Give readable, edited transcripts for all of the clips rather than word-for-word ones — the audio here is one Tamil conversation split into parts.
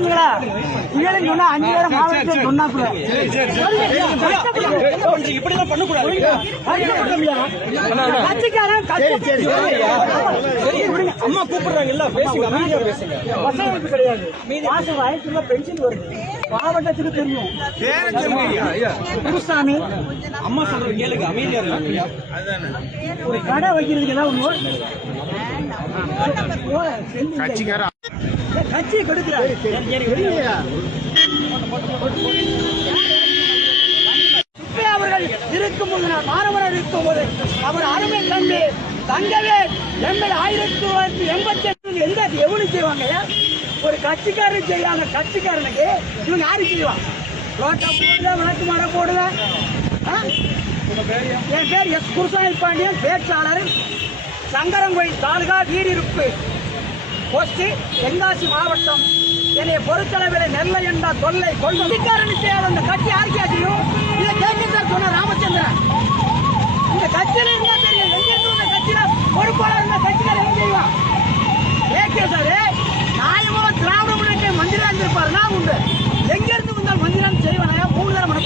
புரிஞ்சுங்களா? இவளும் சொன்னா 5 பேரை மாவட்டத்தில் சொன்னா கூட இப்படிலாம் பண்ணக்கூடாது. கட்சிக்காரன் அம்மா கூப்பிடுறாங்கல்ல, பேசுங்க, அமைதியா பேசுங்க. வசதி கிடையாது. மாசம் 1000 ரூபாய் பென்ஷன் வருது. மாவட்டத்துக்கு தெரியும். குருசாமி அம்மா சொல்றது கேளுங்க, அமைதியா இருங்க. ஒரு கடை வைக்கிறதுக்கு ஏதாவது கட்சியை கொடுக்கிறாரு. அவர்கள் இருக்கும்போது மாணவர்கள் இருக்கும்போது அவர் அருமை கண்டு தங்கவே எம்எல் 1988 எந்த எவ்வளவு செய்வாங்க? ஒரு கட்சிக்காரன் செய்யாங்க. கட்சிக்காரனுக்கு இவங்க யாரு செய்வான்? ரோட்டா போடுத, விளக்கு மாட போடுத. என் பேர் எஸ் குருசாமி பாண்டியன், பேச்சாளர், சங்கரங்கோயில் தாலுகா, வீடிருப்பு போஸ்ட், தென்காசி மாவட்டம். என்னை பொறுத்தளவில் நெல்லை என்ற தொல்லை கொள்கைக்காரனுக்கு அந்த கட்சி யாருக்கே செய்யும்? இதை கேட்க சார் சொன்ன ராமச்சந்திரன். இந்த கட்சியில இருந்தா தெரியும். எங்க இருந்து இந்த கட்சியில பொறுப்பாளர் இந்த கட்சிக்காரர் என்ன செய்வான்? கேட்க சார் நியாயமா திராவிட முன்னேற்ற மந்திரா இருந்திருப்பாருன்னா உண்டு. எங்க இருந்து வந்தால் மந்திரான்னு செய்வானா? 3 தடவை மனு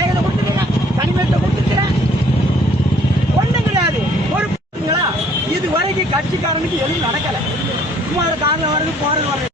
ஏகத்தை கொடுத்துருக்கேன், தனிமேட்டை கொடுத்துருக்கிறேன். ஒண்ணும் கிடையாது. பொறுப்புங்களா? இது வரைக்கும் கட்சிக்காரனுக்கு எதுவும் நடக்கல. சும்மா காரில் வருது, போறது வருது.